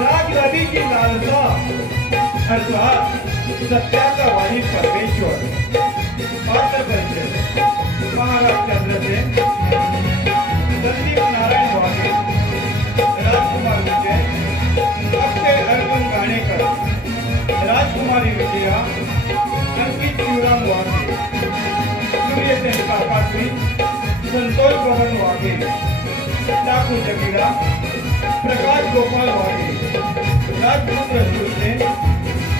राजगादीची लालसा अर्थात सत्याचा वाणी परमेश्वर पात्र परिचय महाराज चंद्रसेन संदीप नारायण वाघे राजकुमार विजय अक्षय अर्जुन गाणेकर राजकुमारी विजया अंकित शिवराम वाघे सूर्यसेन काकाश्री संतोष भवन वाघे डाकू जगीरा प्रकाश गोपाल वाघे राजपुत्र सुरसेन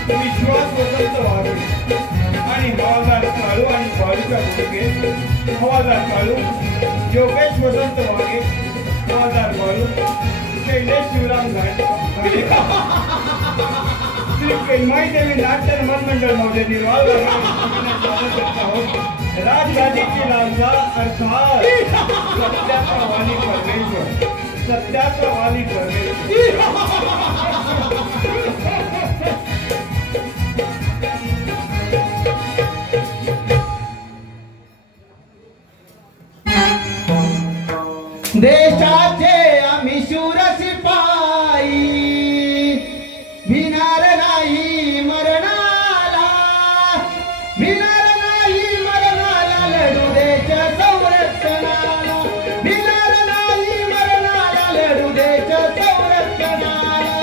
विश्वास वसंत वाघे आणि हवालदार काळू आणि बाळूचा गुडके हवालदार काळू योगेश वसंत वाघे हवालदार बाळू शैलेश शिवराम गाडे श्री केन्माई देवी नाट्य रमण मंडळ मौजे निर्वाल स्वागत करता आहोत। राजगादीची लालसा अर्थात सत्याचा वाणी परमेश्वर सत्याचा वाणी परमेश्वर देशाचे आम्ही शूर शिपाई भिनार नाही मरणाला भिनार नाही मरणाला लढू देच्या संरक्षणाला भिनार नाही मरणाला लढू देच्या संरक्षणाला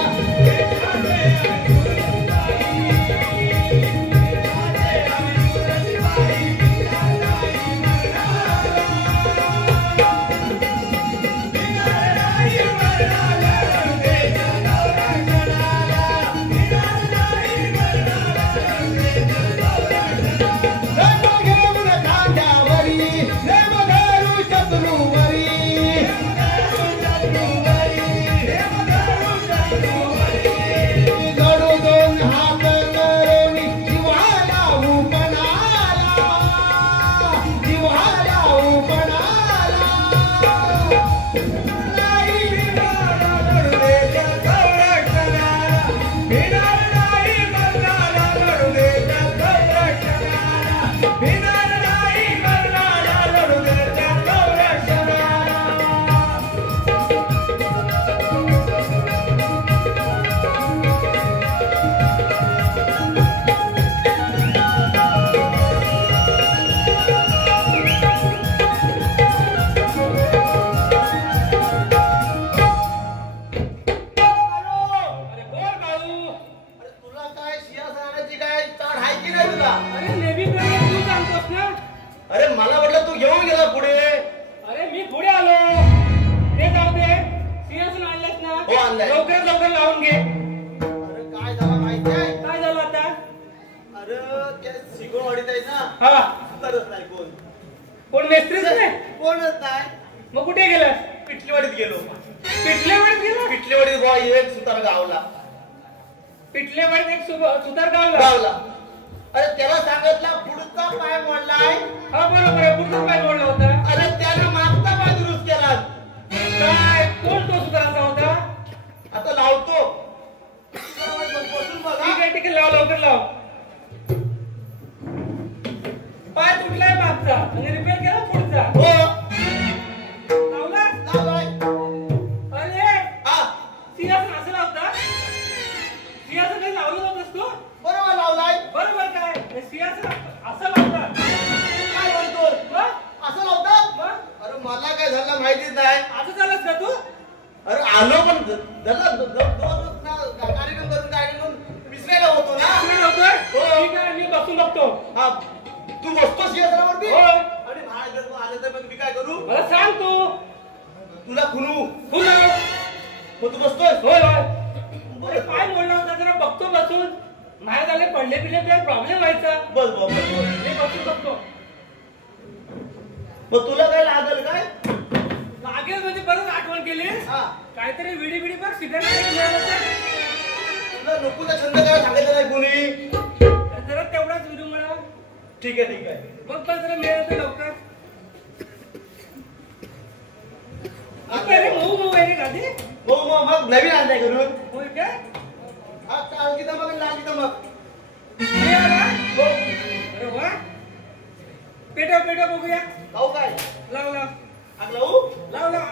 आग लावू? लाव लाव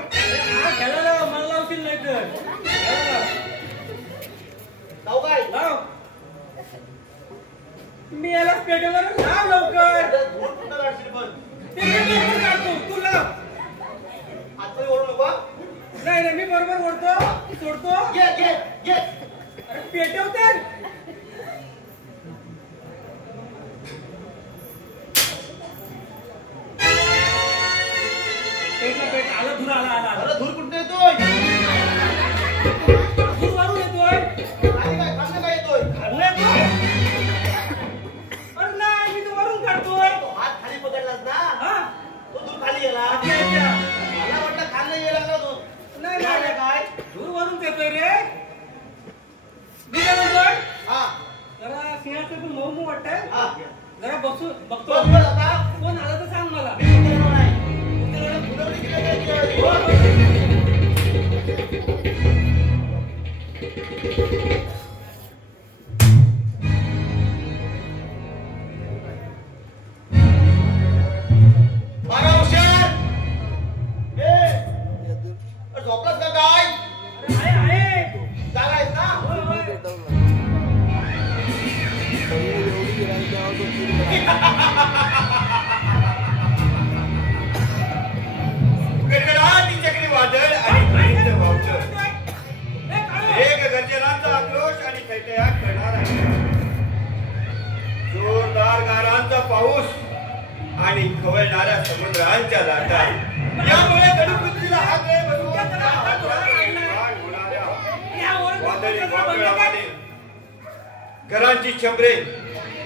ह्याला लाव मला लावशील नाही तर लावू काय? लाव मी याला पेटवलं लाव लवकर धूर कुठं काढशील पण? ते मी काढतो तू लाव आता ओढू नको. नाही नाही मी बरोबर ओढतो सोडतो घे घे घे. अरे पेटव तर पेट आला धूर आला आला अरे धूर कुठं येतोय? धूर वाढून येतोय खाली काय खाल्लं काय येतोय? खाल्लं येतोय अरे नाही मी तो वरून काढतोय तो हात खाली पकडलास ना, हा तो धूर खाली गेला. अच्छा मला वाटलं खाल्लं गेला ना तो. नाही नाही काय धूर वरून येतोय रे दिलं म्हणतोय हा जरा सिंहाचं पण मऊ मऊ वाटतंय हा. जरा बसू बघतो बघ बघ आता. कोण आलं तर सांग मला मी उतरणार नाही. उतरणार फुलवली की नाही काय हो, तुझ्यावरी? मागा हुशार. ए, अरे झोपलास का काय? अरे आहे जागा आहेस ना? होय, होय. गडगडाटी चक्रीवादळ आणि थंडीचं वावटळ. ए, काढू. एक गर्जनांचा आक्रोश आणि थैथयाट करणार आहे. जोरदार गारांचा पाऊस आणि खवळणाऱ्या समुद्रांच्या लाटा. यामुळे गणपतीला हात रे बसवून त्या हाताने निर्माण होणाऱ्या वादळी वादळामध्ये घरांची छपरे,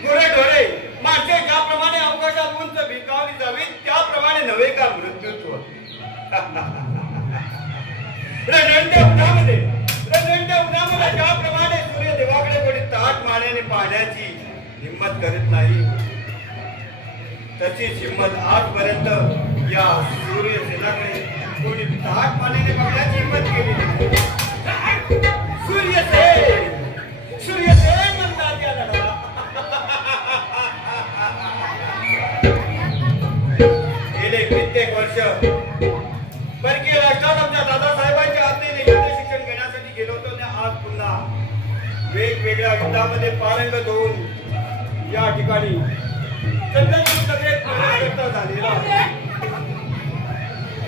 गुरेढोरे, माणसे ज्याप्रमाणे अवकाशात उंच भिरकावली जावी त्याप्रमाणे नव्हे का मृत्यूत्व. रणंड्या उन्हामध्ये ज्याप्रमाणे सूर्य देवाकडे कोणी ताट मानेने पाहण्याची हिंमत करत नाही, तशीच हिंमत आजपर्यंत या सूर्यसेनाकडे कोणी ताट मानेने बघण्याची हिंमत केली नाही. सूर्यसेन म्हणतात या लढा. गेले कित्येक वर्ष परकीय राष्ट्रात आमच्या दादासाहेबांच्या आज्ञेने युद्ध शिक्षण घेण्यासाठी गेलो होतो आणि आज पुन्हा वेगवेगळ्या युद्धामध्ये पारंगत होऊन या ठिकाणी झालेला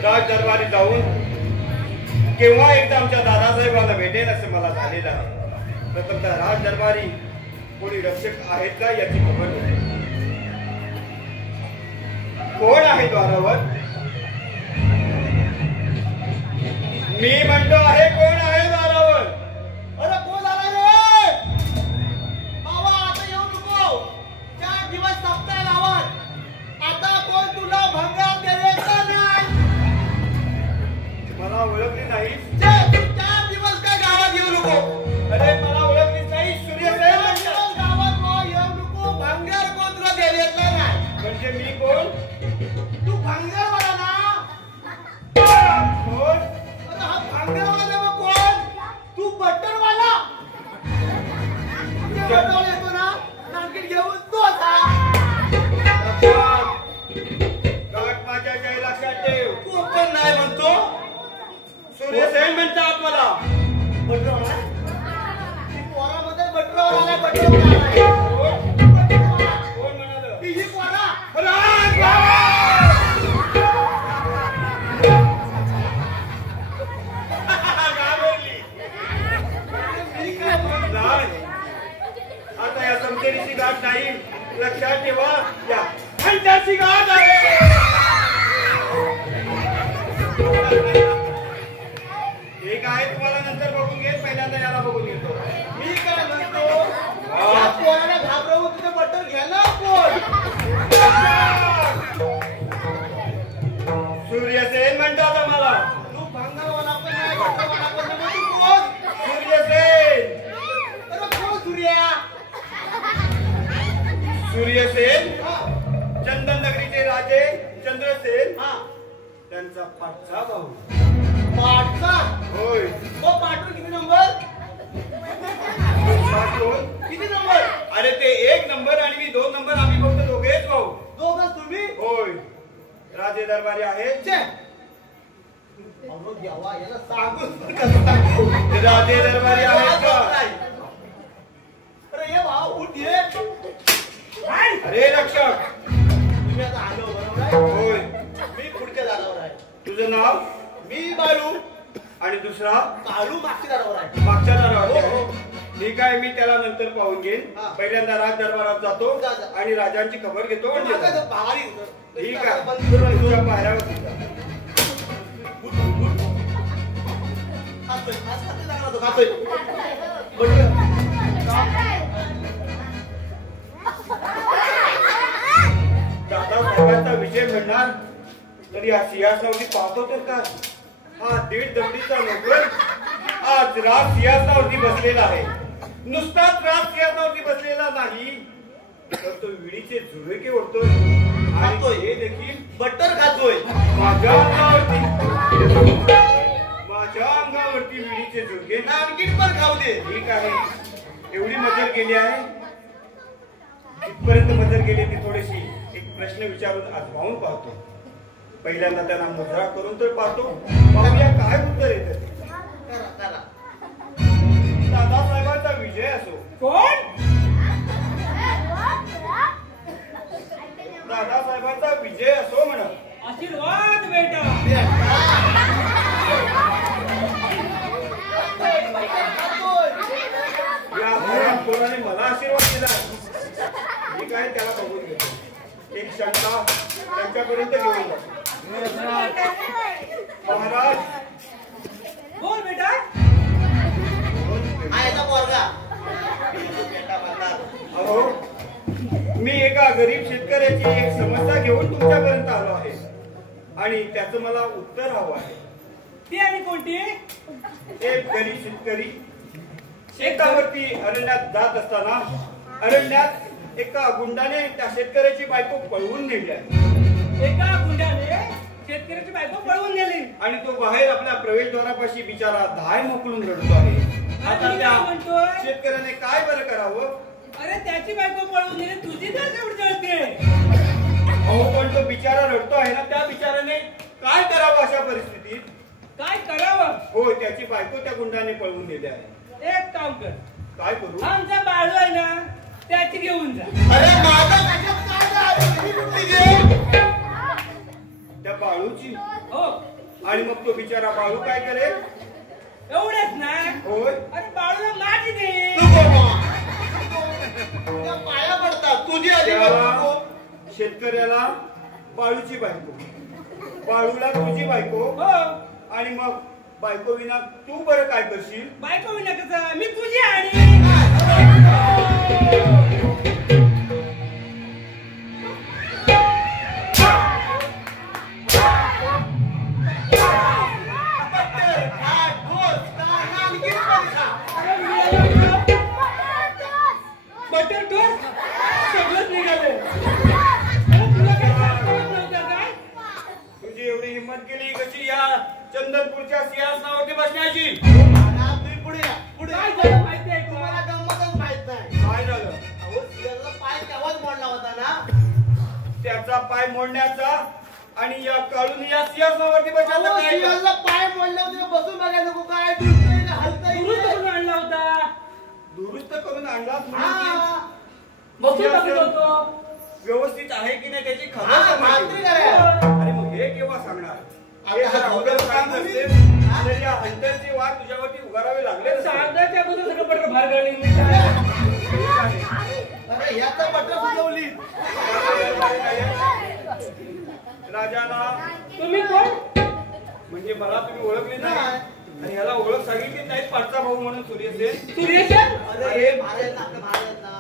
राज दरबारी जाऊन केव्हा एकदा आमच्या दादासाहेबांना भेटेल असं मला झालेलं आहे. प्रथमतः राज दरबारी कोणी रक्षक आहेत का याची खबर होती. कोण आहे द्वारावर? मी म्हणतो आहे कोण आहे द्वारावर? अरे कोण आला रे? बाबा आता येऊ नको. 4 दिवस सप्ताह गावात. आता कोण तुला भंगार द्यायचा नाही. मला ओळखली नाही. 4 दिवस काय गावात येऊ नको. अरे मला ओळखलीच नाही. सूर्यसेन म्हणतात गावात येऊ नको. भंगार कोण तुला द्यायचा नाही. म्हणजे मी कोण? तू भंगार वाला ना? कोण? अरे हा भंगार वाला मग कोण? तू बटर वाला? बटर येतो ना नाकीत घेऊन तो गाठ माझ्या काही लक्षात ठेव. तू पण नाही म्हणतो. सूर्यसेन म्हणतात मला. बटर वाला? पोरामध्ये बटर वाला बटर वाला. कोण म्हणाल? ही पोरा. आता या समतेरीची गाठ नाही लक्षात ठेवा. या अंत्याची गाठ आहे. एक आहे तुम्हाला नंतर बघून घेत. पहिल्यांदा याला बघून घेतो. मी काय म्हणतो कोणाला घाबरवून तुझं बटन घ्यायला कोण? सूर्यसेन म्हणतात मला. तू भंगारवाला पण नाही बटरवाला पण नाही. तू कोण? सूर्यसेन. अरे कोण सूर्या? सूर्यसेन चंदन नगरीचे राजे चंद्रसेन त्यांचा पाठचा भाऊ. पाठचा? होय. मग पाठवून किती नंबर? पाठवून किती नंबर? अरे ते 1 नंबर आणि मी 2 नंबर. आम्ही राजे दरबारी आहेत का? अरे ये भाऊ उठ ये. अरे रक्षक, तुम्ही आता आलो बरोबर आहे. होय. मी पुढच्या दारावर आहे. तुझं नाव मी बाळू. आणि दुसरा काळू मागच्या दारावर आहे. मागच्या दारावर हो, हो. ठीक आहे, मी त्याला नंतर पाहून घेईन. हा. पहिल्यांदा राज दरबारात जातो जा, जा. आणि राजांची खबर घेतो. म्हणजे मागं तो भारी होतं. ठीक आता आहे, बंद करून तुझ्या पायऱ्यावरती जा. खातोय. आज खातोय चांगला तो खातोय. बरोबर. दादा साहेबांचा विजय म्हणणार तरी या सिंहासनावरती पाहतो तर का? हा 1.5 दमडीचा नोकर आज राज सिंहासनावरती बसलेला आहे. नुसताच राज सिंहासनावरती बसलेला नाही, तर तो विडीचे झुळके ओढतोय आणि हे देखील बटर खातोय. माझ्या अंगावरती विडीचे झुळके. आणखीन पण खाऊ दे. ठीक आहे, एवढी मजल केली आहे. इथपर्यंत मजल केली ती थोडीशी एक प्रश्न विचारून आजमावून पाहतो. पहिल्यांदा त्यांना मुजरा करून तर पाहतो, पाहूया काय उत्तर येतं. करा करा. दादासाहेबांचा विजय असो. कोण? दादासाहेबांचा विजय असो म्हणा. आशीर्वाद बेटा. या घरात कोणाने मला आशीर्वाद दिला. ठीक आहे, त्याला बघून घेतो. एक शंका त्यांच्यापर्यंत घेऊन जातो. महाराज, बोल बेटा. हा याचा पोरगा. बेटा म्हणतात. अहो, मी एका गरीब शेतकऱ्याची एक समस्या घेऊन तुमच्यापर्यंत आलो आहे आणि त्याचं मला उत्तर हवं आहे. ती आणि कोणती? एक गरीब शेतकरी शेतावरती अरण्यात जात असताना अरण्यात एका गुंडाने त्या शेतकऱ्याची बायको पळवून नेली आहे. एका गुंडाने शेतकऱ्याची बायको पळवून नेली आणि तो बाहेर आपल्या प्रवेशद्वारापाशी बिचारा धाय मोकळून रडतो आहे. आता तुम्ही त्या काय म्हणतोय? शेतकऱ्याने काय बरं करावं? अरे त्याची बायको पळवून नेली, तुझी तर तेवढी जळते. अहो, पण तो बिचारा रडतो आहे ना, त्या बिचाराने काय करावं अशा परिस्थितीत? काय करावं? हो, त्याची बायको त्या गुंडाने पळवून नेली आहे. एक काम कर, काय करू? आमचा बाळू आहे ना त्याची घेऊन जा. अरे माझा कशात काय झालं? ही कुठली गे? त्या बाळूची. हो, आणि मग तो बिचारा बाळू काय करेल? एवढेच ना. होय. अरे बाळूला माझी दे. तू बाबा. तुझ्या पाया पडतात. तुझी आधी त्या बायको. शेतकऱ्याला बाळूची बायको, बाळूला तुझी बायको, हो, आणि मग बायको विना तू बरं काय करशील? बायको विना कसं? मी तुझी आणि बटर टोस्ट सगळंच निघाले. तुला काय सांगत नव्हतं काय? तुझी एवढी हिंमत केली कशी या चंदनपूरच्या सिंहासनावरती बसण्याची? तुम्ही पुढे या. पुढे काय या. झालं माहिती आहे तुम्हाला का? गंमतच माहित नाही. काय झालं? अहो सिंहाचा पाय तेव्हाच मोडला होता ना. त्याचा पाय मोडण्याचा आणि या काळून या सिंहासनावरती बसण्याचा अहो, काय? सिंहाचा पाय मोडला होता बसून बघायला नको. काय दुसरं हलता दुरुस्त करून आणला होता. दुरुस्त करून आणलास म्हणून हा. बसून बघत होतो. व्यवस्थित आहे की नाही त्याची हा, खबर खात्री सांगायची. करा. आणि मग हे केव्हा सांगणार? आता हे जर हा अगोदर काम सांगितलं तुम्ही- असते, हा? तर या हंटरची वाट तुझ्यावरती उगारावे लागले नसते. सांगायच्या अगोदर सगळं बटर बाहेर काढली. ठीक आहे. अरे याचा बटर सुचवली. राजाला तुम्ही कोण? म्हणजे मला तुम्ही ओळखले नाही आणि ह्याला ओळख सांगितली नाही. पाठचा भाऊ म्हणून सूर्यसेन. सुरेश? अरे भारत ना आपलं भारत ना.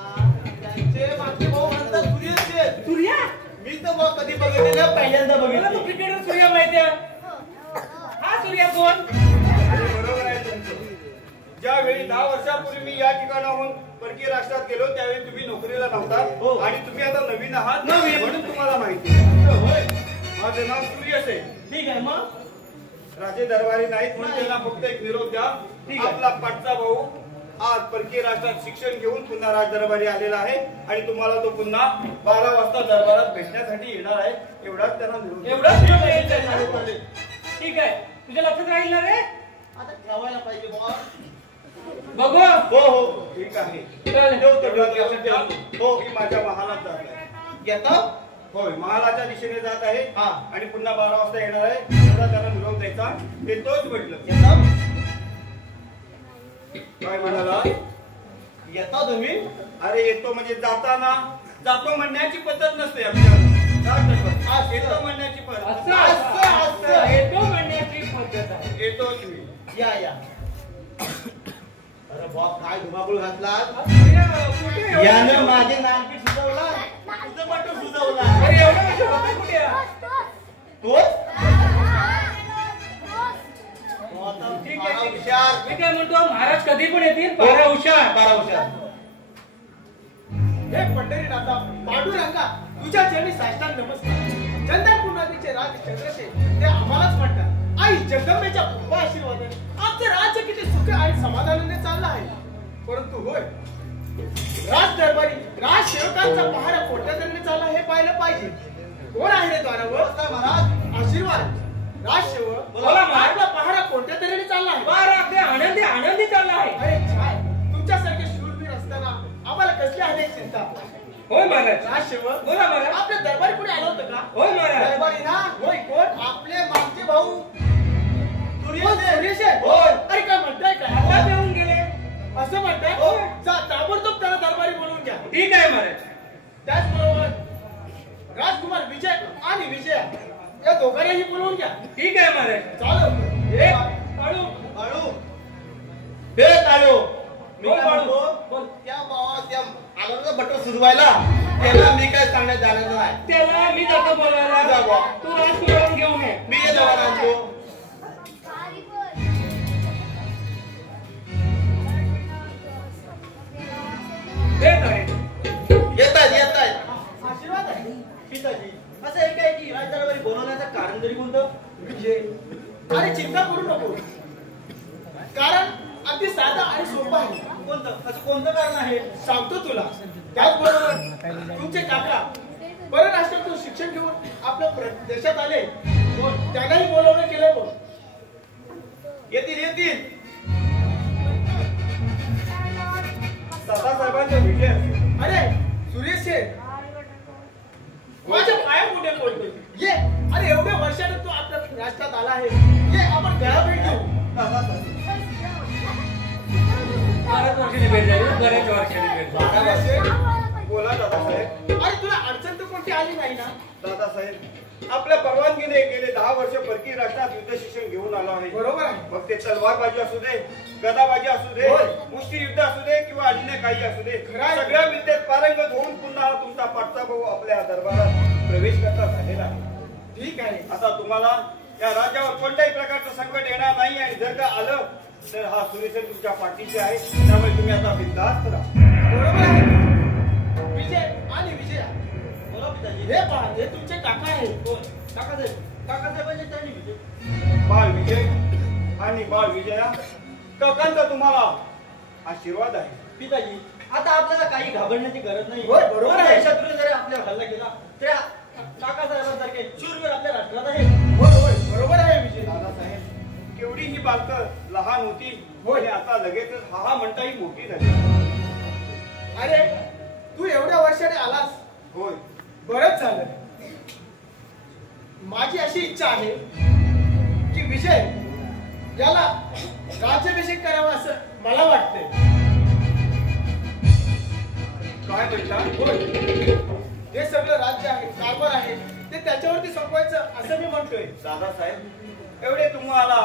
त्यांचे मागचे भाऊ म्हणतात सूर्यसेन. सूर्या? मी तर भाऊ कधी बघितलेलं पहिल्यांदा मला तो बघितलं. क्रिकेटर सूर्या माहिती आहे. हा सूर्या कोण? आणि बरोबर आहे तुमचं. ज्यावेळी 10 वर्षापूर्वी मी या ठिकाणाहून परकीय राष्ट्रात गेलो त्यावेळी तुम्ही नोकरीला हो. नव्हता आणि तुम्ही आता नवीन आहात नवीन. म्हणून तुम्हाला माहिती आहे. होय. माझं नाव सूर्यसेन. ठीक आहे मग. राजे दरबारी नाहीत म्हणून त्यांना फक्त एक निरोप द्या. ठीक आहे. आपला पाठचा भाऊ आज परकीय राष्ट्रात शिक्षण घेऊन पुन्हा राज दरबारी आलेला आहे आणि तुम्हाला तो पुन्हा 12 वाजता दरबारात भेटण्यासाठी येणार आहे. एवढाच त्यांना निरोप द्या. एवढंच तुला यायचं आहे. ठीक आहे, तुझ्या लक्षात राहील ना रे? आता ठेवायला पाहिजे बुवा. बघू हो हो ठीक आहे चल. हो मी माझ्या महालात जात आहे. येतो होय महालाच्या दिशेने जात आहे हा. आणि पुन्हा 12 वाजता येणार आहे. मला त्याला निरोप द्यायचा ते तोच म्हटलं. येतो काय म्हणाला? येतो तुम्ही अरे येतो म्हणजे जाताना जातो म्हणण्याची पद्धत नसते आपल्या येतो म्हणण्याची पद्धत असं येतो म्हणण्याची पद्धत आहे. येतोच मी. या अरे बाप काय धुमाकूळ घातला कुठे एवढं- यानं माझे नानपीठ सुचवला तुझं बटू सुचवला अरे एवढं वर्ष होतं कुठे तोच ठीक आहे, ठीक आहे. हुशार मी काय म्हणतो महाराज कधी पण येतील बारा हुशार. बारा हुशार हे पंढरीनाथा पांडुरंगा तुझ्या चरणी साष्टांग नमस्कार. चंदन पुनातीचे राज चंद्रशेखर ते आम्हालाच म्हणतात. आई जगदंबेच्या कृपा आशीर्वादाने आमचे राज्य किती सुख आणि समाधानाने चाललं आहे. परंतु होय राज दरबारी राज सेवकांचा पहारा कोणत्या तऱ्हेने चालला हे पाहिलं पाहिजे. कोण आहे रे द्वारावर? महाराज आशीर्वाद. राजसेवक बोला महाराज. आपला पहारा कोणत्या तऱ्हेने चालला आहे? बारा अगदी आनंदी आनंदी चालला आहे. अरे छान तुमच्यासारखे शूरवीर असताना आम्हाला कसली आहे चिंता. होय महाराज. राजसेवक बोला महाराज. आपल्या दरबारी कुठे आलं होतं का? होय महाराज. दरबारी ना होय कोण? आपले मागचे भाऊ सुरेश आहे. होय. अरे काय म्हणताय काय? आता येऊन गेले. असं म्हणताय? होय. जा ताबडतोब त्याला दरबारी बोलवून घ्या. ठीक आहे महाराज. त्याचबरोबर राजकुमार विजय आणि विजया या दोघांनाही बोलवून घ्या. ठीक आहे महाराज. चालू हे काढू. काळू हे काळू मी बोल, काय बोल. म्हणतो त्या बाबा त्या आला बटर सुधवायला त्याला मी काय सांगण्यात जाणार नाही. त्याला मी जातो बोलायला. जा बुवा. तू राजकुमार घेऊन ये. मी हे जवान आणतो. देत आहे. येत आहेत आशीर्वाद आहे. पिताजी असं एक आहे की राज दरबारी बोलवण्याचं कारण तरी कोणतं? विजय अरे चिंता करू नको. कारण अगदी साधा आणि सोपं आहे. कोणतं असं कोणतं कारण आहे? सांगतो तुला. त्याचबरोबर तुमचे काका परराष्ट्रातून शिक्षण घेऊन आपल्या देशात आले. त्यांनाही बोलवणं केलंय बघ. येतील दादासाहेबांचा विजय अरे सुरेश शेठ माझ्या पाया कुठे पडतोय. ये अरे एवढ्या वर्षाने तू आपल्या राष्ट्रात आला आहे. ये आपण गळा भेट घेऊ. बऱ्याच वर्षाची भेट झाली. बऱ्याच वर्षाची भेट झाली. सुरेश शेठ, बोला दादासाहेब. अरे तुला अडचण तर कोणती आली नाही ना? दादासाहेब आपल्या परवानगीने गेले 10 वर्ष परकीय राष्ट्रात युद्ध शिक्षण घेऊन आलो आहे. बरोबर आहे. मग ते तलवारबाजी असू दे, गदाबाजी असू दे, होय. मुष्टी युद्ध असू दे किंवा अन्य काही असू दे, खरं आहे. सगळ्या विद्येत पारंगत होऊन पुन्हा तुमचा पाठचा भाऊ आपल्या दरबारात प्रवेश करता झालेला आहे. ठीक आहे. आता तुम्हाला या राज्यावर कोणत्याही प्रकारचं संकट येणार नाही आणि जर का आलं तर हा सुरेश तुमच्या पाठीचे आहे. त्यामुळे तुम्ही आता बिनधास्त राहा. बरोबर आहे. विजय आणि विजया बोला पिताजी. हे पहा हे तुमचे काका आहे. काकासाहेबांचे त्यांनी विजय बाळ विजय आणि बाळ विजया काकांचा तुम्हाला आशीर्वाद आहे. पिताजी आता आपल्याला काही घाबरण्याची गरज नाही. होय, बरोबर आहे. शत्रूने जरी आपल्यावर हल्ला केला त्या काकासाहेबांसारखे शूरवीर आपल्या राष्ट्रात आहे. होय होय बरोबर आहे विजय. दादासाहेब केवढी ही बालकं लहान होती होय. आणि आता लगेचच हा म्हणताही मोठी झाली. अरे तू एवढ्या वर्षाने आलास होय बरंच झालं. माझी अशी इच्छा आहे की विजय याला राज्याभिषेक करावा असं मला वाटतंय. काय म्हणता? होय. हे सगळं राज्य आहे कारभार आहे ते त्याच्यावरती सोपवायचं असं मी म्हणतोय. दादासाहेब एवढे तुम्हाला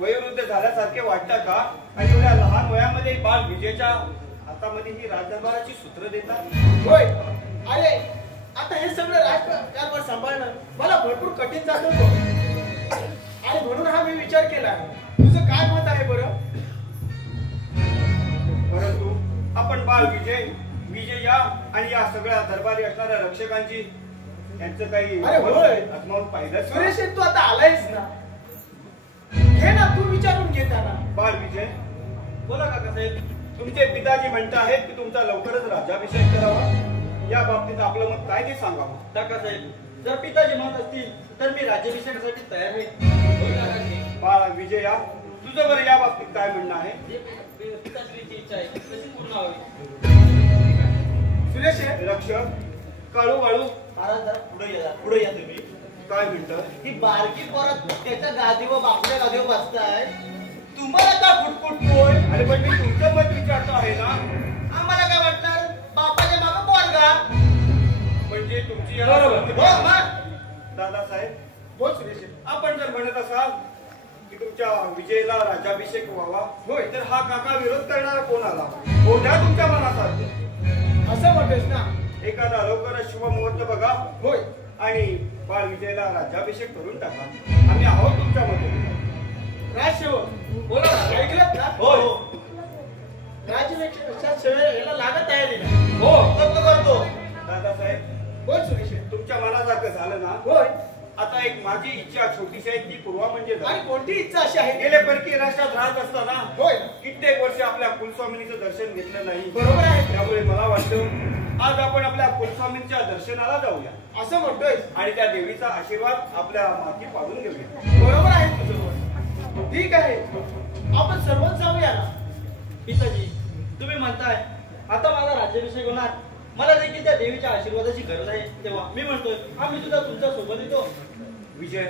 वयोवृद्ध झाल्यासारखे वाटतं का? आणि एवढ्या लहान वयामध्ये बाळ विजयच्या हातामध्ये ही राजदरबाराची सूत्र देतात. होय. अरे आता हे सगळं राजकारभार सांभाळणं मला भरपूर कठीण जातं बघ. आणि म्हणून हा मी विचार केला. तुझं काय मत आहे बरं? परंतु आपण बाळ विजय या आणि या सगळ्या दरबारी असणाऱ्या रक्षकांची यांचं काही अरे होय. आजमावून पाहिलं का? सुरेश तू आता आलायस ना घे ना तू विचारून घेताना. बाळ विजय बोला काकासाहेब. तुमचे पिताजी म्हणत आहेत की तुमचा लवकरच राज्याभिषेक करावा. या बाबतीत आपलं मत काय ते सांगावं. काकासाहेब जर पिताजी म्हणत असतील तर मी राज्याभिषेकासाठी तयार आहे. बाळ विजया तुझं बरं या बाबतीत काय म्हणणं आहे? पिताश्रीची इच्छा आहे तशी पूर्ण व्हावी. सुरेश लक्ष काळू वाळू महाराज जरा पुढे या तुम्ही. काय म्हणतं? ही बारकी पोरं त्याच्या गादीवर बापल्या गादीवर बसताय, तुम्हाला का फुटफुटतोय? अरे पण मी तुमचं मत विचारतो आहे ना. आम्हाला काय वाटणार? बापाच्या मागं पोरगा. म्हणजे तुमची बरोबर. हो मग. दादासाहेब बोल सुरेश. आपण जर म्हणत असाल की तुमच्या विजयला राज्याभिषेक व्हावा होय. तर हा काका विरोध करणारा कोण आला? हो द्या तुमच्या मनात असं म्हणतोस ना? एखादा लवकरच शुभ मुहूर्त बघा होय. आणि बाळ विजयला राज्याभिषेक करून टाका. आम्ही आहोत तुमच्या मध्ये. राजसेवक बोला ना. ऐकलं ना? हो हो. राजपेक्षा सेवेला लागत आहे ना? हो करतो. दादासाहेब बोल सुरेश. तुमच्या मनासारखं झालं ना. होय. आता एक माझी इच्छा छोटीशी आहे ती पूर्वा म्हणजे झाली. आणि कोणती इच्छा अशी आहे? गेले परकीय राष्ट्रात राहत असताना होय. कित्येक वर्ष आपल्या कुलस्वामिनीचं दर्शन घेतलं नाही. बरोबर आहे. त्यामुळे मला वाटतं आज आपण आपल्या कुलस्वामींच्या दर्शनाला जाऊया असं म्हणतोय. आणि त्या देवीचा आशीर्वाद आपल्या माथी पाडून घेऊया. बरोबर आहे तुझं. ठीक आहे, आपण सर्वच जाऊया ना. पिताजी तुम्ही म्हणताय आता माझा राज्याभिषेक होणार, मला देखील त्या देवीच्या आशीर्वादाची गरज आहे, तेव्हा मी म्हणतोय आम्ही सुद्धा तुमच्या सोबत येतो. विजय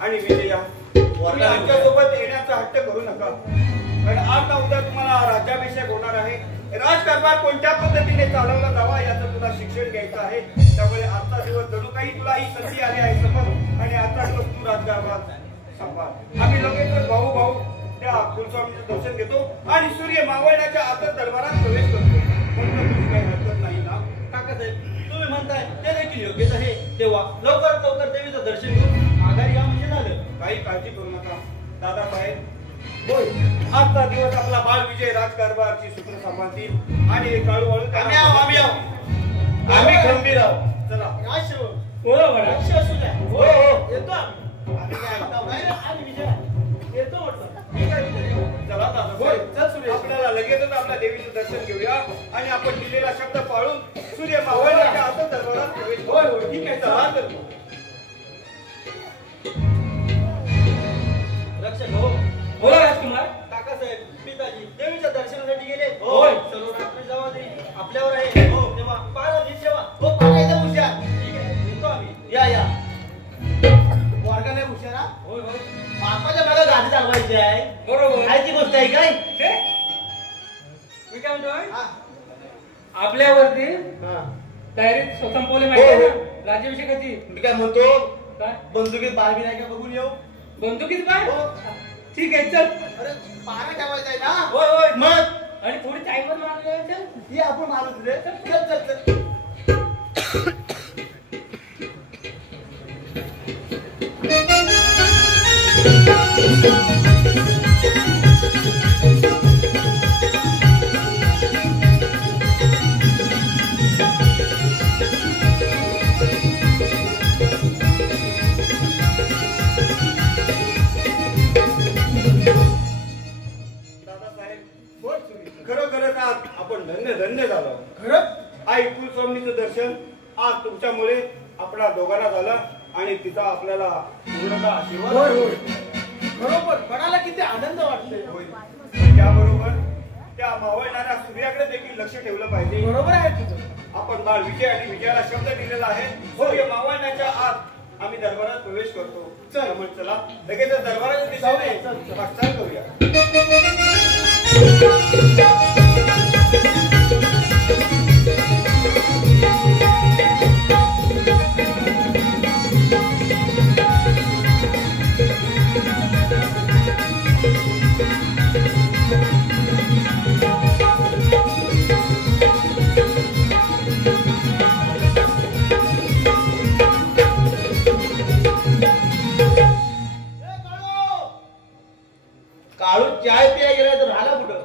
आणि विजया तुम्ही आमच्यासोबत येण्याचा हट्ट करू नका. कारण आज ना उद्या तुम्हाला राज्याभिषेक होणार आहे. राजकारभार कोणत्या पद्धतीने चालवला जावा याचं तुला शिक्षण घ्यायचं आहे. त्यामुळे आजचा दिवस जणू काही तुला ही संधी आली आहे समज, आणि आजचा दिवस तू राजकारभार सांभाळ. आम्ही लगेचच भाऊ भाऊ त्या कुलस्वामीचं दर्शन घेतो आणि सूर्य मावळण्याच्या आतच दरबारात प्रवेश करतो. म्हणून तुझी काही हरकत नाही ना? काकासाहेब तुम्ही म्हणताय ते देखील योग्यच आहे, तेव्हा लवकरात लवकर देवीचं दर्शन घेऊन माघारी या म्हणजे झालं. काही काळजी करू नका दादासाहेब. होय. आजचा दिवस आपला बाळ विजय राजकारभारची सूत्र सांभाळतील आणि काळू वाळू आम्ही आहोत. आम्ही खंबीर आहोत. चला. राजसेवक बोला बरं. लक्ष असू द्या. हो हो. येतो आम्ही. आम्ही काय ऐकतो? नाही रे, आणि विजय येतो म्हटलं. ठीक आहे विजय. चला होय, दादा. चल सुरेश. आपल्याला लगेचच आपल्या देवीचं दर्शन घेऊया आणि आपण दिलेला शब्द पाळून सूर्य मावळण्याच्या आतच दरबारात प्रवेश करू. होय होय ठीक आहे चला चला. तर. रक्षक हो. बोला राजकुमार. काकासाहेब पिताजी देवीच्या दर्शनासाठी गेले. होय. सर्व रात्री जबाबदारी आपल्यावर आहे. हो तेव्हा पाराची सेवा. हो पारायचा हुशार. ठीक आहे येतो आम्ही. या वर्गाने हुशार हा? होय होय बापाच्या मागे गाडी चालवायची आहे. बरोबर. खायची गोष्ट आहे काय? हे? मी काय म्हणतोय हा. आपल्यावरती हा. डायरेक्ट संपवले माहिती हो, आहे हो. ना राज्याभिषेकाची. मी काय म्हणतो काय बंदुकीत बारबी नाही का बघून येऊ. बंदुकीत काय? हो. ठीक आहे चल. अरे पारा ठेवायचा आहे ना. होय होय मग आणि थोडी टाइम पण मारली चल. ये आपण मारू रे. चल चल चल. दादासाहेब बोल सुरेश. खरोखरच आज आपण धन्य धन्य झालो. खरंच आई कुलस्वामीचं दर्शन आज तुमच्यामुळे आपल्या दोघांना झालं आणि तिचा आपल्याला पूर्णतः आशीर्वाद होय आहे. होय. बरोबर. मनाला किती आनंद वाटतोय. होय. त्याबरोबर त्या मावळणाऱ्या सूर्याकडे देखील लक्ष ठेवलं पाहिजे. बरोबर आहे तुझं. आपण बाळ विजय आणि विजयाला शब्द दिलेला आहे. सूर्य मावळण्याच्या आत आम्ही दरबारात प्रवेश करतो. चल. त्यामुळे चला लगेच दरबाराच्या जाऊया, दिशेने चल. वाटचाल करूया. काळू चाय पिया गेला तर राहिला कुठं?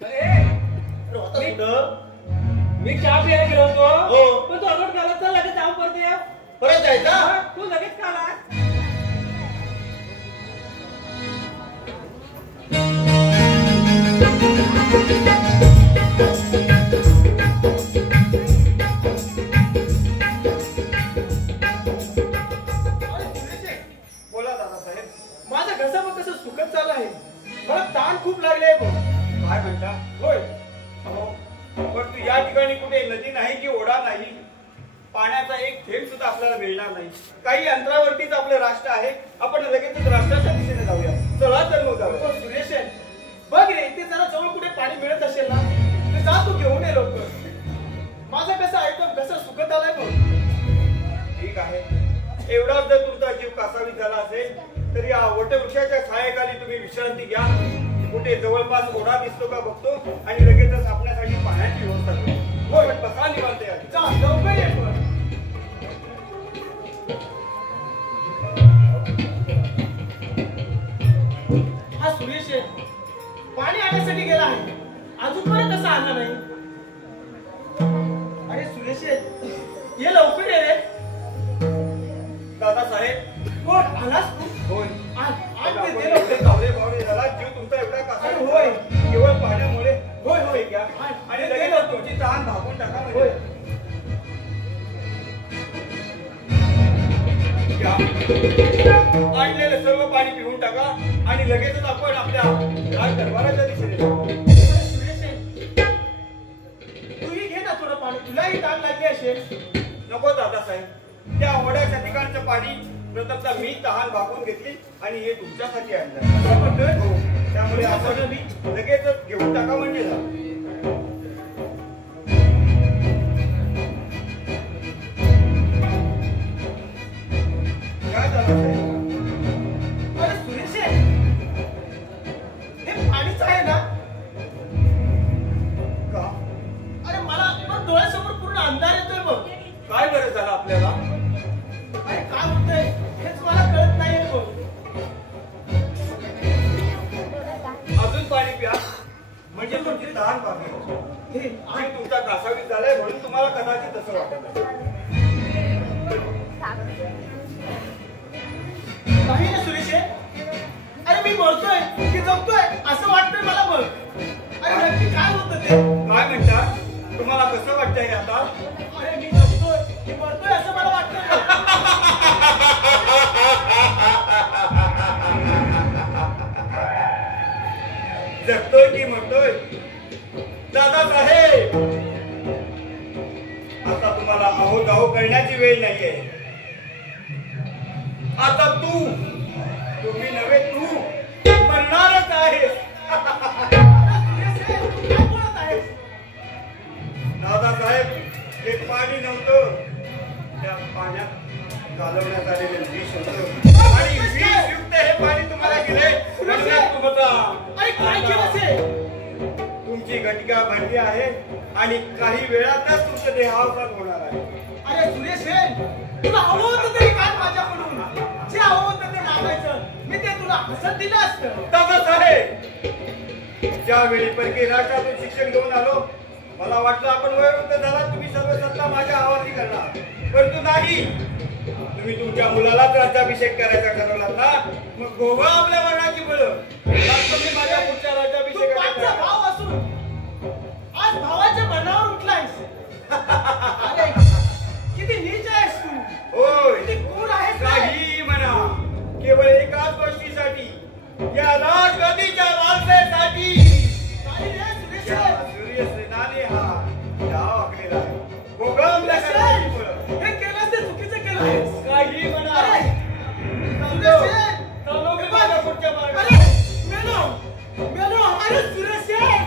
ए, अरे होता कुठं? मी चहा प्यायला गेलो होतो. हो. पण तू अगोदर काला चल लगेच जाऊ परत ये. परत जायचा? हा, तू लगेच काला. अरे सुरेश, बोला दादासाहेब. माझा घसा मग कसं सुखत चालू आहे. काय म्हणता? होय. अहो, पण तू या ठिकाणी कुठे नदी नाही की ओढा नाही, पाण्याचा एक थेंब सुद्धा आपल्याला मिळणार नाही. काही अंतरावरतीच आपलं राष्ट्र आहे. आपण लगेचच राष्ट्राच्या दिशेने जाऊया. चला तर मग जाऊया. हो, सुरेश आहे. बघ रे, इथे जरा जवळ कुठे पाणी मिळत असेल ना, तर जा तू घेऊन ये लवकर. माझा कसा एकदम कसं सुखत आलाय बघ. ठीक आहे. एवढाच जर तुमचा जीव कासावीस झाला असेल तर या वटवृक्षाच्या छायेखाली तुम्ही विश्रांती घ्या. कुठे जवळपास ओढा दिसतो का बघतो आणि लगेचच आपल्यासाठी पाण्याची व्यवस्था करतो. हो, पण बसा निवांत या. जा लवकर ये पण. हा सुरेश आहे. पाणी आणण्यासाठी गेला आहे. अजूनपर्यंत कसा आला नाही? अरे सुरेश आहे, ये लवकर ये रे. दादासाहेब, कोण आलास तू? होय. आज ते आपण दे एवढे लवकर. कावळे बावळे झाला, जीव तुमचा एवढा कासावीस अरे होय. केवळ पाण्यामुळे. होय, होय. घ्या. आणि दे लगेच लवकर. तुमची तहान भागून टाका. होय. घ्या. आणलेलं सर्व पाणी पिऊन टाका आणि लगेचच आपण आपल्या राज दरबाराच्या दिशेने जाऊ. अरे सुरेश आहे, तूही घे ना थोडं पाणी. तुलाही ताण लागली असेल. नको दादासाहेब, त्या ओढ्याच्या ठिकाणचं पाणी प्रथमतः मी तहान भागून घेतली आणि हे तुमच्यासाठी आणलं. असं म्हणतोय? हो, त्यामुळे आपण लगेचच घेऊन टाका म्हणजे जा. काय झालं साहेब? अरे सुरेश आहे, हे पाणीच आहे ना? का? अरे मला पण डोळ्यासमोर पूर्ण अंधार येतोय बघ. काय बरं झालं आपल्याला? अरे काय होतंय हेच मला कळत नाहीये बघ. अजून पाणी प्या म्हणजे तुमची तहान भागेल. हे आणि तुमचा कासावीस झालाय म्हणून तुम्हाला कदाचित तसं वाटत आहे. काही ना सुरेश आहे. अरे मी मरतोय की जगतोय असं वाटतंय मला बघ. अरे नक्की काय होतं ते? काय म्हणता? तुम्हाला कसं वाटतंय आता? अरे मी जगतोय की मरतोय असं मला वाटतंय. जगतोय की मरतोय? दादासाहेब, आता तुम्हाला आहो जाहो करण्याची वेळ नाहीये. आता तुम्ही नव्हे, तू मरणारच आहेस. सुरेश आहे, काय बोलत आहेस? दादासाहेब, हे पाणी नव्हतं, त्या पाण्यात घालवण्यात आलेलं विष होतं आणि विषयुक्त हे पाणी तुम्हाला दिले. अरे काय केलं ते? तुमची घटिका भरली आहे आणि काही वेळातच तुमचं देहावसान होणार आहे. अरे सुरेश आहे, तुला हवं होतं तरी काय माझ्याकडून? जे हवं होतं ते मागायचं, मी ते तुला हसत दिलं असतं. दादासाहेब, ज्यावेळी परकीय राष्ट्रातून शिक्षण घेऊन आलो, मला वाटलं आपण वयोवृद्ध झाला, तुम्ही सर्व सत्ता माझ्या हवाली करणार, परंतु नाही. तुम्ही तुमच्या मुलालाच राज्याभिषेक करायचा ठरवलात ना, मग गोवा आपल्या वर्णाची बळं. तुम्ही माझ्या पुढच्या तू राज्याभिषेकाचा माझा भाव असून आज भावाच्या मनावर उठलायस. अरे किती नीच आहेस तू. होय, किती क्रूर आहेस रे. काही म्हणा, केवळ एकाच गोष्टीसाठी, या राजगदीच्या लालसेसाठी काय रे सुरेश या आहे? सूर्यसेनाने हा डाव आखलेला आहे. गोगमल्या करण्याची बळं. हे केलंस ते चुकीचं केलं आहेस. काही म्हणा, अरे सुरेश आहे. चालू की माझ्या पुढच्या मार्गावर. अरे मेलो. अरे सुरेश आहे.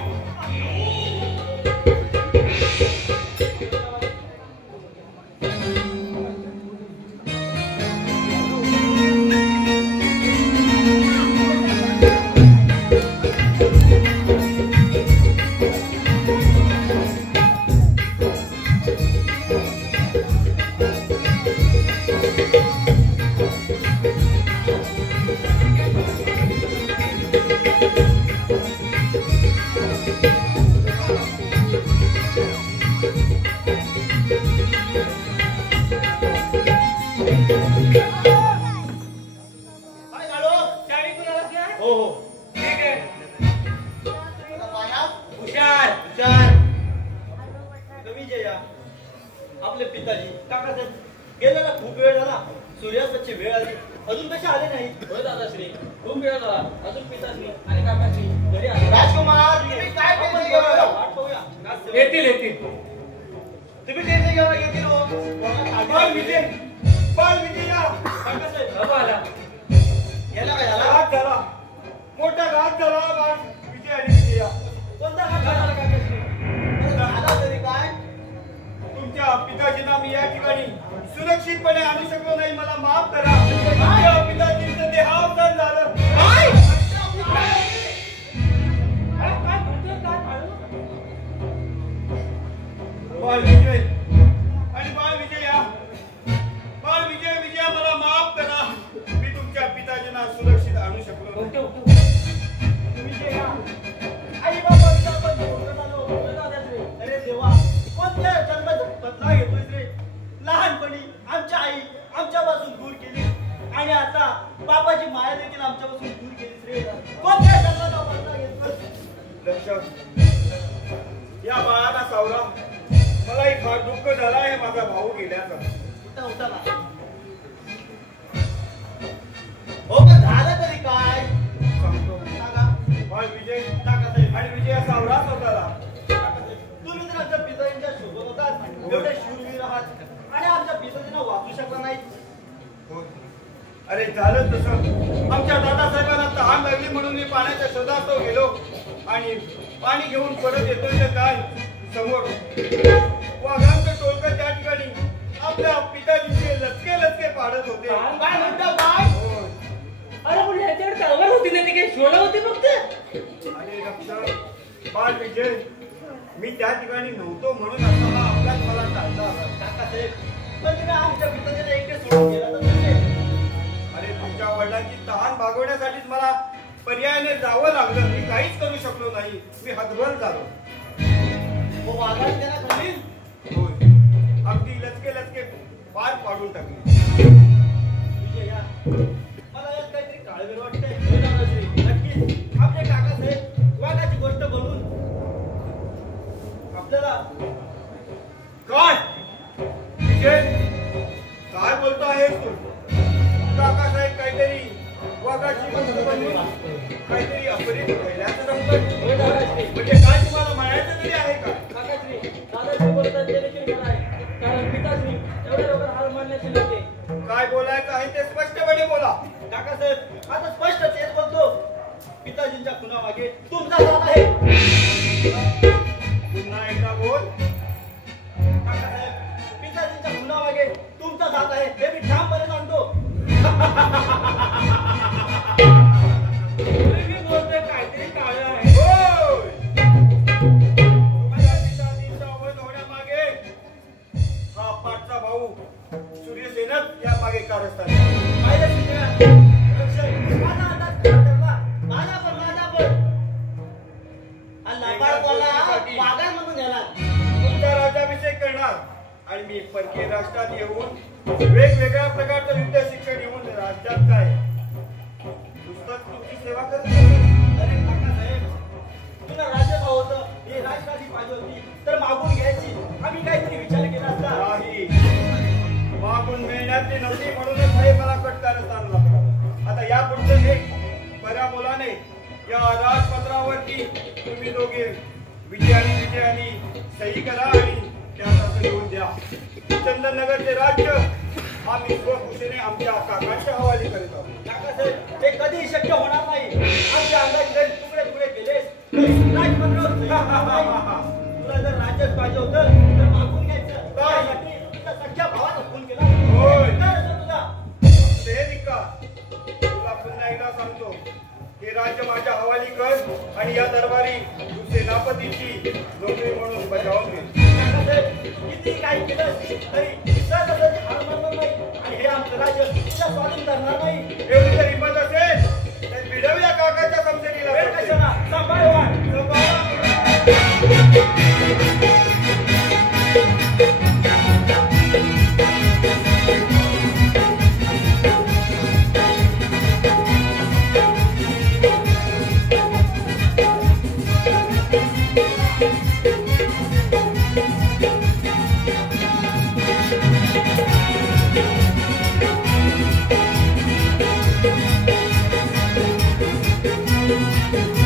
काय झालं? शाळी कुणाला काय? हो हो. ठीक आहे. हुशार. कमी जया. आपले पिताजी काकासाहेब गेलेला खूप वेळ झाला. सूर्यास्ताची वेळ आली, अजून कसे आले नाही. होय दादाश्री, खूप वेळ झाला. अजून पिताश्री आणि काकाश्री घरी आले. राजकुमार तुम्ही बाळ विजय या. बाबा आला. याला काय झाला? घात झाला, मोठा घात झाला. बाळ विजय आणि विजय या. कोणता घात झाला काकाश्री? अरे झाला तरी काय? तुमच्या पिताजींना मी या ठिकाणी सुरक्षितपणे आणू शकलो नाही. मला माफ करा. तुमच्या पिताजींचं देहावसान झालं. काय? बाळ विजय आणि बाळ विजय या. बाळ विजय मला माफ करा. मी तुमच्या पिताजींना सुरक्षित आणू शकलो नाही. विजय या. आई बाबा विचारतात मोठं झालं, मोठं झालं रे. अरे देवा, कोणत्या जन्माचा बदला घेतोय रे? लहानपणी आमच्या आई आमच्यापासून दूर केली आणि आता बाबाची माया देखील आमच्यापासून दूर केलीस रे. कोणत्या जन्माचा बदला घेतोय? लक्षात या बाळाला सावरा. मलाही फार दुःख झालं आहे माझा भाऊ गेल्याचं. उठा उठा ना. हो का झालं तरी काय? सांगतो. सांगा. बाळ विजय टाका साहेब. आणि विजय सावरा स्वतःला. तुम्ही तर आमच्या पिताजींच्या सोबत होतात, एवढे शूरवीर आहात आणि आमच्या पिताजींना वाचू शकला नाही. होय. अरे झालं तसं. आमच्या दादासाहेबांना तहान लागली म्हणून मी पाण्याच्या शोधात गेलो आणि पाणी घेऊन परत येतोय तर काय समोर वाघांचं टोळकं त्या ठिकाणी आपल्या पिताजीचे लचके पाडत होते. काय म्हणता काय? होय. अरे पण ह्याच्याकडे तलवार होती ना, ती काही शोला होती फक्त. आणि लक्ष बाळ विजय मी त्या ठिकाणी नव्हतो म्हणून आता हा अपघात मला टाळता आला. काका साहेब, पण तुम्ही आमच्या पिताजीला एकटे सोडून गेला तर कसे? अरे तुमच्या वडिलांची तहान भागवण्यासाठीच मला पर्यायाने जावं लागलं. मी काहीच करू शकलो नाही. मी हतबल झालो. हो वाघाने त्याला खाली. होय. अगदी लचके पार पाडून टाकले. विजय या. मला यात काहीतरी काळवेळ वाटतंय. होय दादाश्री, नक्कीच आपले काका साहेब वाघाची गोष्ट बनवून आपल्याला काय विजय काय बोलतो आहेस तू? काकासाहेब काहीतरी वाघाची गोष्ट बनवून काहीतरी अपरित घडल्याचं रंगत. होय दादाश्री. म्हणजे काय तुम्हाला म्हणायचं तरी आहे का? काकाश्री, दादाश्री बोलतात ते देखील खरं आहे. कारण पिताश्री एवढ्या लवकर हार मानण्याचे नव्हते. काय बोलायचं आहे ते स्पष्टपणे बोला. काका साहेब आता स्पष्ट तेच बोलतो. पिताजींच्या खुनामागे तुमचा हात आहे. पुन्हा एकदा बोल. काका साहेब, पिताजींच्या खुनामागे तुमचा हात आहे हे मी ठामपणे सांगतो. मी बोलतोय काहीतरी काळं आहे. होय. तुमच्या पिताजींचा वध होण्यामागे हा पाठचा भाऊ सूर्यसेनच या मागे कारस्थान आहे. पाहिलं तुझ्या रक्षक माझा हातात खरा धरला. माझा पण आणि नाबाळकाला वाघांमधून नेला. तुमचा राज्याभिषेक करणार आणि मी परकीय राष्ट्रात येऊन वेगवेगळ्या प्रकारचं युद्ध शिक्षण येऊन राज्यात काय नुसतंच तुमची सेवा करत नाही. अरे काका साहेब, तुला राज्य हवं होतं, हे राजगादी पाहिजे होती तर मागून घ्यायची. आम्ही काहीतरी विचार केला असता. नाही मागून मिळण्याची नव्हती म्हणूनच हे मला कटकारस्थानला पडावं. आता या पुढचं हे बऱ्या मुलाने या राजपत्रावरती तुम्ही दोघे विजय आणि सही करा आणि त्यात लिहून द्या. चंदननगरचे राज्य आम्ही स्वखुशीने आमच्या काकांच्या हवाली करीत आहोत. काका साहेब, हे कधीही शक्य होणार नाही. आमच्या अंगाचे जरी तुकडे तुकडे केलेस राजपत्रावर सही होणार नाही. तुला जर राज्यच पाहिजे होतं तर मागून घ्यायचं. त्यासाठी तुझ्या सख्या भावाला फोन केला. होय. काय असं तुझा? ते निका तुला पुन्हा एकदा सांगतो हे राज्य माझ्या हवाली कर आणि या दरबारी तू सेनापतीची नोकरी म्हणून बजावून घे. काका साहेब, किती काही केलं तरी सहजासहजी हार मानणार नाही आणि हे आमचं राज्य तुझ्या स्वाधीन करणार नाही. एवढी जर हिंमत असेल तर भिडवूया काकाच्या समजेला. वेळ कशाला? सांभाळ वाट.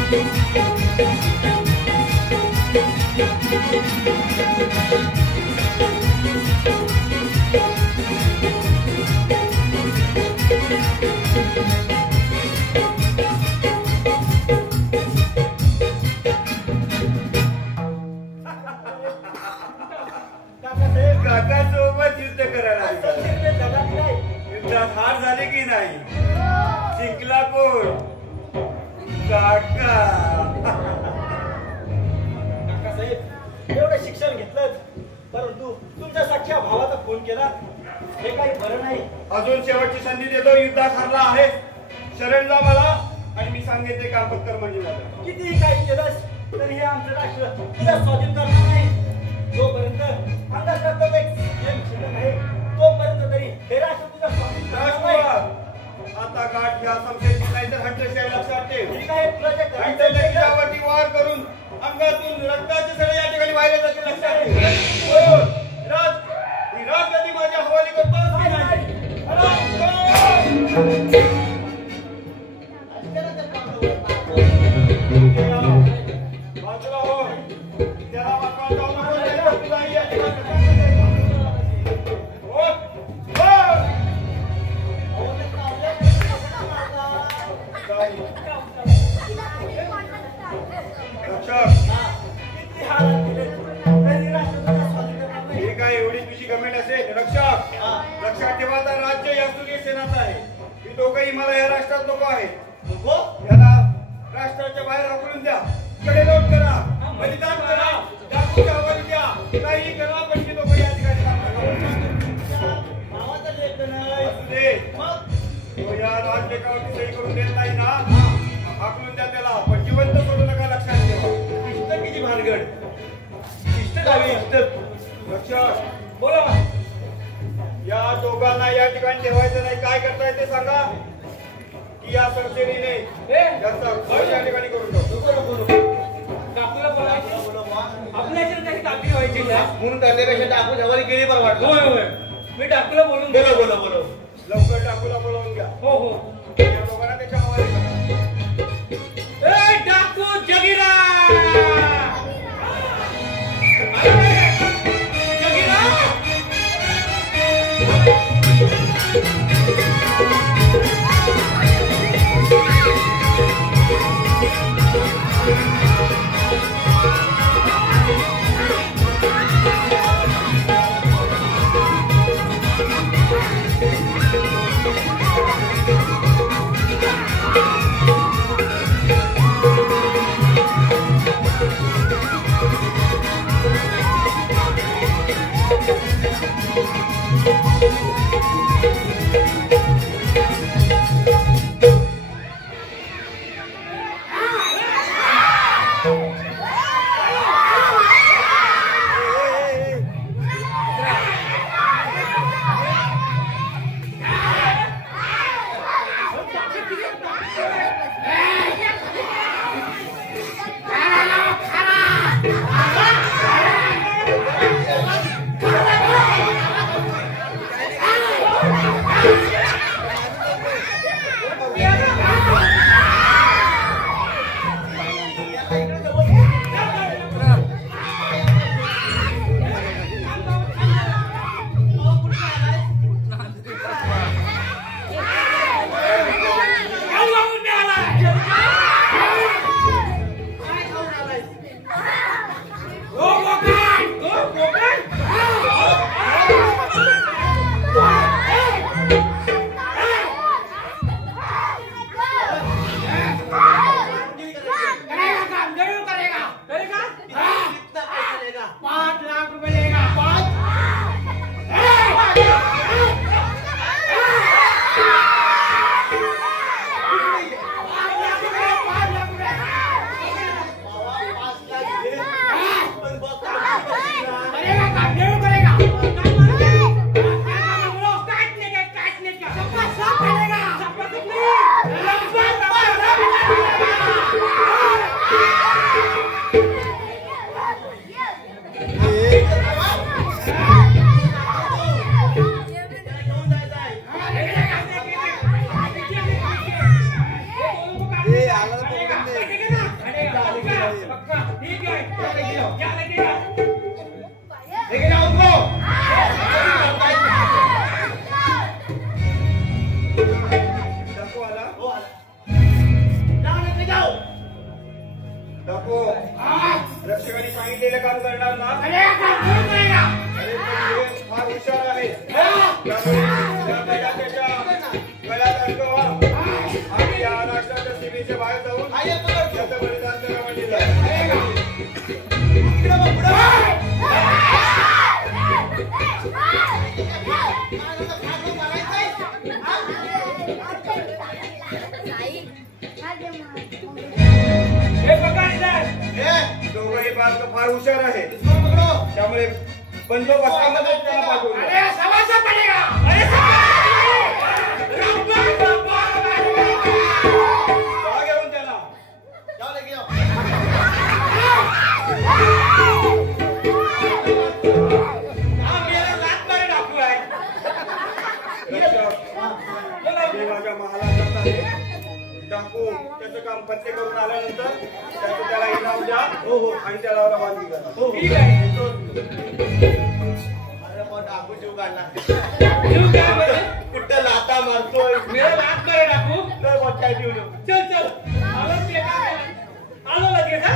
Thank you. हे काही बरं नाही. अजून शेवटची संधी देतो. युद्धात हरला आहे, शरण जा मला आणि मी सांगेन ते काम पत्कर म्हणजे झालं. कितीही काही केलंस तरी हे आमचं राष्ट्र तुला स्वाधीन करणार नाही. जोपर्यंत अंगात रक्तात एक थेंब शिल्लक आहे तोपर्यंत तरी हे राष्ट्र तुझं स्वाधीन करणार नाही. राजकुमार, आता गाठ घ्या समजेल नाही तर हट्टशाही लक्षात ठेव. ठीक आहे, तुला जे करायचं हट्ट ते कर. त्याच्यावरती वार करून अंगातून रक्ताचे सडे या ठिकाणी वाहिले जाते. लक्षात ठेव. बरोबर. ही राजगद्दी माझ्या हवाली करतो. बाजूला हो. त्याला वाचवा जाऊ नको. तुला या ठिकाणी हो. हो. रक्षक, किती हाल केले तरी राष्ट्र तुझं स्वाधीन करणार नाही. हे काय एवढी तुझी गमेंट असेल? रक्षक, लक्षात ठेवा, आता राज्य या सुरेश सेनाचं आहे. ही दोघंही मला या राष्ट्रात लोक आहेत. याला राष्ट्राच्या बाहेर हाकलून द्या. कडे लोट करा, बलिदान करा, डाकूच्या हवाली द्या, काही करा, पण ही लोक या ठिकाणी भावाचा लेख नाही. असू दे. मग तो या राज्यकावरती सही करून देत नाही ना, हाकलून द्या त्याला, पण जिवंत सोडू नका. लक्षात ठेवा. इष्टकीची भानगड. इष्ट गावी इष्ट. रक्षक, बोला. या दोघांना या ठिकाणी ठेवायचं नाही. काय करताय ते सांगा. की या सरसेरीने याचा खर्च या ठिकाणी करून टाकू. डाकूला बोलायचं आपल्या ह्याच्यात काही कापी व्हायची ना. म्हणून करण्यापेक्षा टाकून हवाली गेली परवडलं. होय होय, मी डाकूला बोलून बोलो. लवकर टाकूला बोलावून घ्या. हो हो. या दोघांना त्याच्या हवाली करा. ए डाकू जगीरा, जगीरा. रक्षकाने सांगितलेलं काम करणार ना? फार हुशार आहे. गळ्यात अडकवा आणि या राष्ट्राच्या सीमेच्या बाहेर जाऊन त्याचं बलिदान करा म्हणजे काय फार हुशार आहे इसको पकड़ो. त्यामुळे बंदोबस्तामध्ये त्याला पाठवलं अरे समझना पड़ेगा. अरे चला घेऊन त्याला जाओ लेके आओ. हा मेरा लात मारे डाकू आहे. हे माझ्या महाराजाचा आहे डाकू त्याचं काम पत्ते करून आल्यानंतर त्याचं त्याला इनाम द्या आणि त्याला रवानगी करा ठीक आहे. अरे मग डाकू जीव काढला. तू काय बोले? कुठं लाता मारतोय. मेरा लात मारे डाकू. लय मोठा जीव देऊ. चल चल आलो ते काय आलो लगेच हा.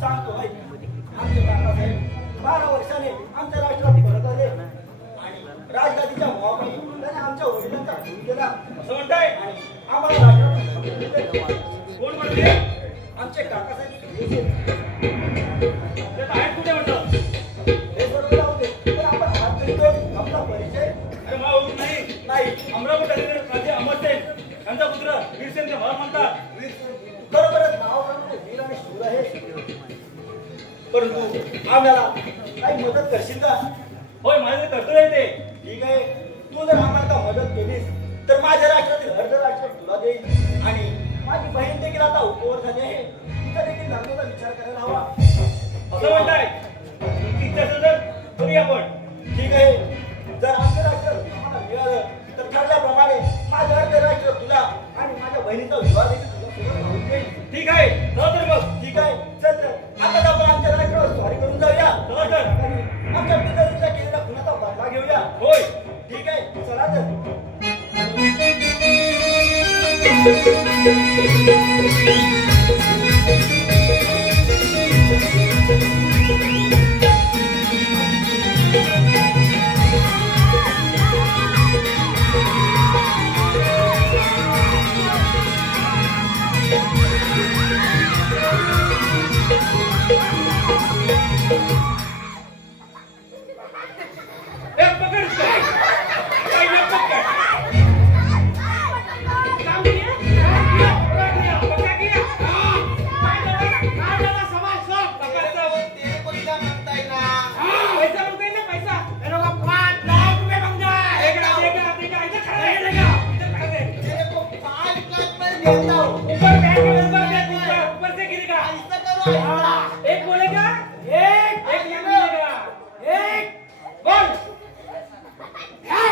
सांगतो भाई आमचे काकासाहेब 12 वर्षाने आमच्या राष्ट्रात परत आले आणि राजगादीच्या मोहापायी त्याने आमच्या वडिलांचा खून केला असं म्हणताय आणि आम्हाला राष्ट्रात कोण म्हणते आमचे काकासाहेब ते बाहेर कुठे म्हणतात हे सर्व जाऊ दे पण आपण हात मिळतो आपला परिचय नाही अमरावती राजे अमरसेन यांचा पुत्र वीरसेन मला म्हणतात बरोबरच नाव वीर आणि शूर आहे परंतु आम्हाला काही मदत करशील का होय माझे कर्तव्य आहे ते ठीक आहे तू जर आम्हाला मदत केलीस तर माझ्या राष्ट्रातील अर्ध राष्ट्र तुला देईल आणि माझी बहीण देखील आता उपवर झाली आहे तिचा देखील लग्नाचा विचार करायला हवा असं म्हणताय तुमची इच्छा असेल तर करूया आपण ठीक आहे जर आमचं राष्ट्र तुम्हाला मिळालं तर ठरल्याप्रमाणे माझं अर्ध राष्ट्र तुला आणि माझ्या बहिणीचा विवाह देखील ठीक आहे चला तर मग ठीक आहे चल तर आता आपण आमच्या राष्ट्रावर स्वारी करून जाऊया चला तर आमच्या पितरांच्या केलेल्या खुनाचा बदला घेऊया होय ठीक आहे चला तर काम किया खेलता हूँ। ऊपर बैठ के ऊपर देख ऊपर से गिरेगा। ऐसा करो, ऐसा। एक बोलेगा एक नहीं बोलेगा। एक बोल और बाकी है?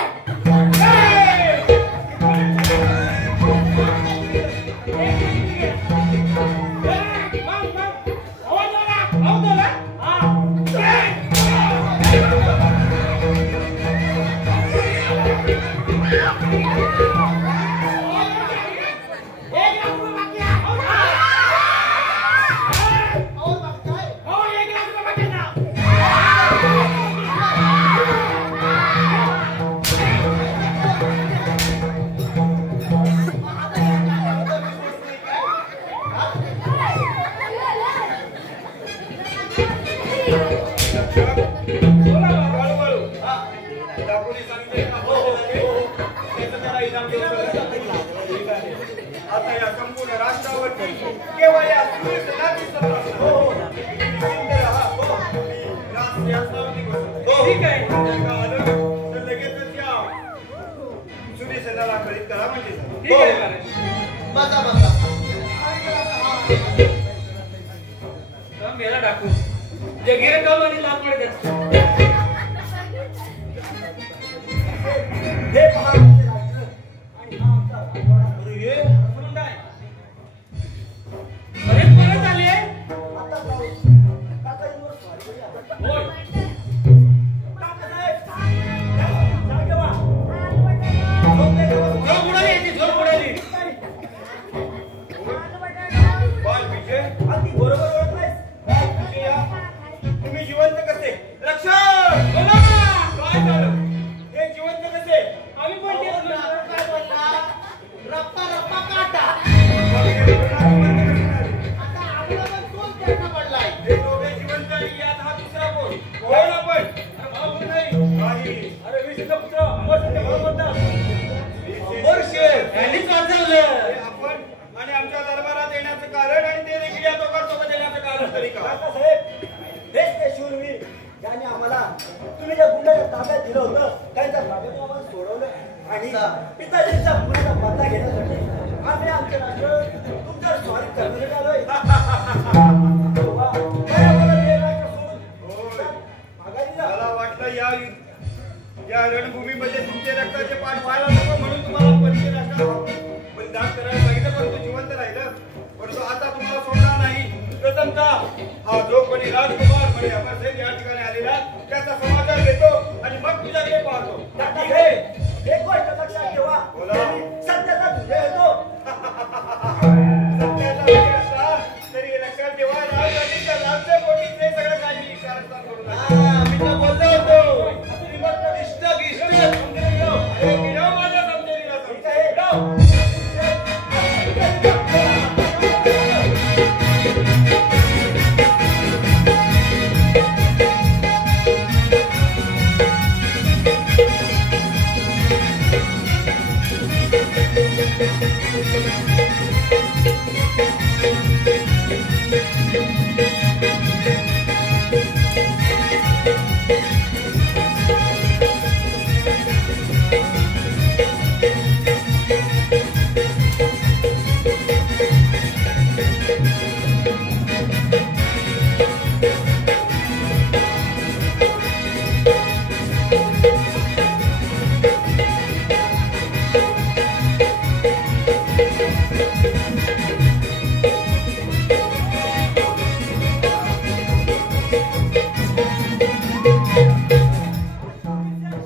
दापोली सांगते का हो त्याचं त्याला इनाम देऊ ठीक आहे. आता या संपूर्ण राष्ट्रावरती केवळ या सुनील सेनाची सत्ता असणार. निश्चिंत राहा. राष्ट्र यात्रावरती बसतो. ठीक आहे. जर का आलं तर लगेचच या सुनील सेनाला खरीद करा म्हणजे झालं. ठीक आहे महाराज. बसा, बसा. तर मेला टाकू जे गिरे करू आणि लाभ पडत हे पहा आमचे राष्ट्र आणि हा आमचा राजवाडा. अरे हे म्हणून काय बरेच परत आले. आता जाऊ. काकाजींवर स्वारी करूया. बोल काकासाहेब, जागे व्हा. झोपले का? झोप उडाली याची झोप उडाली. बाल विजय अगदी बरोबर ओळखलायस. विजय या. तुम्ही जिवंत कसे रक्षण बोला काय झालं हे जिवंत कसे आम्ही पण तेच म्हणतो. काय बोलला? रप्पा रप्पा काटा. आता आपला पण कोण त्यांना पडलाय? हे दोघे जिवंत आणि यात हा दुसरा कोण कोण आपण भाऊ नाही. काही अरे विष्णूचा पुत्र अमरसिंह भाऊ म्हणतात. यांनीच वाचवलं. हे आपण आणि आमच्या दरबारात येण्याचं कारण आणि ते देखील या दोघांसोबत येण्याचं कारण तरी का काकासाहेब, हेच ते शूरवीर ज्यांनी आम्हाला तुम्ही ज्या गुंडाच्या ताब्यात दिलं होतं त्यांच्या ताब्यातून आम्हाला सोडवलं आणि पिताजींच्या मुलाचा बदला घेण्यासाठी आम्ही आमचे राष्ट्र तुमच्यावर स्वारी करण्यासाठी आलोय. तेव्हा काय आम्हाला ते राष्ट्र सोडून होय. माघारी जा. मला वाटलं या रणभूमीमध्ये तुमचे रक्ताचे पाठ व्हायला नको म्हणून तुम्हाला परिचय बलिदान करायला सांगितलं परंतु जिवंत राहिलं परंतु आता तुम्हाला सोडणार नाही. प्रथमतः हा जो कोणी राजकुमार म्हणे अमरसेन या ठिकाणी आलेला त्याचा समाचार घेतो आणि मग तुझ्याकडे पाहतो. ठीक आहे एक गोष्ट लक्षात ठेवा. बोला. सत्याचा विजय होतो. सत्याचा विजय असला तरी हे लक्षात ठेवा राजवाडीच्या लालच्या पोटीचे सगळं काही मी कारस्थान करून आहे. मी तर बोललो होतो. असं निमंत्रण इष्ट अरे गिरव माझ्या समजेलीला समजेल. ठीक आहे. गिरव.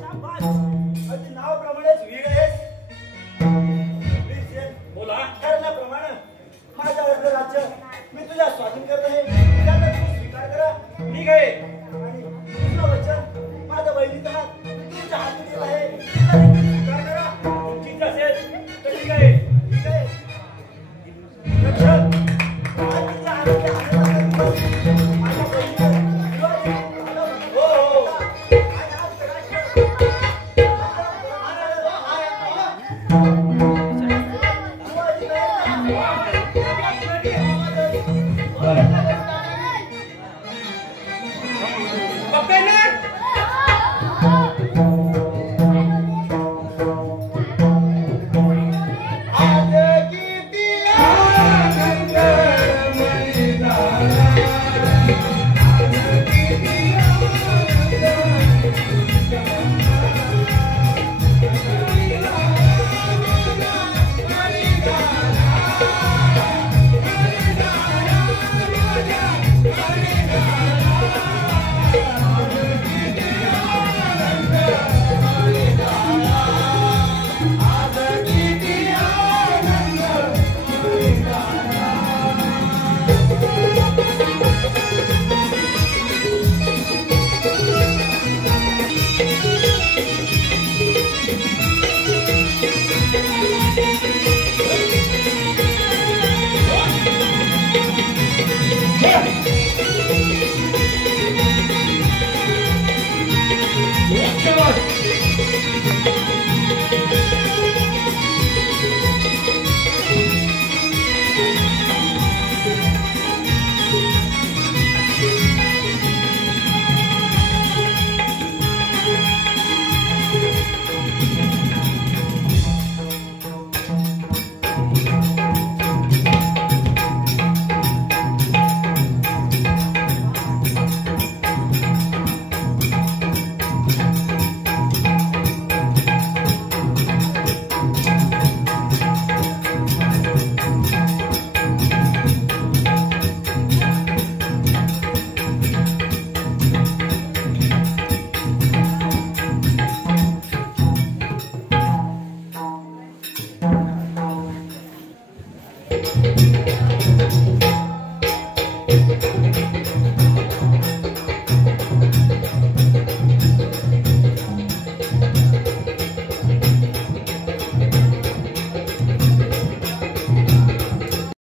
शाबास. अगदी नावाप्रमाणेच वीर आहेस. वीरसेन, बोला ठरल्याप्रमाणे माझ्यावरचं राज्य मी तुझ्या स्वाधीन करत आहे. त्याचा तुम्ही स्वीकार करा. ठीक आहे. आणि तुझं वचन माझ्या बहिणीचा हात तुमच्या हाती देत आहे. त्याचा देखील स्वीकार करा. तुमचीच असेल तर ठीक आहे. ठीक आहे. रक्षक, आज तुझ्या हाताच्या आनंदाचा दिवस. माझ्या बहिणीला विवाह देखील झाला. हो हो आणि आज राष्ट्र बघताय ना आज किती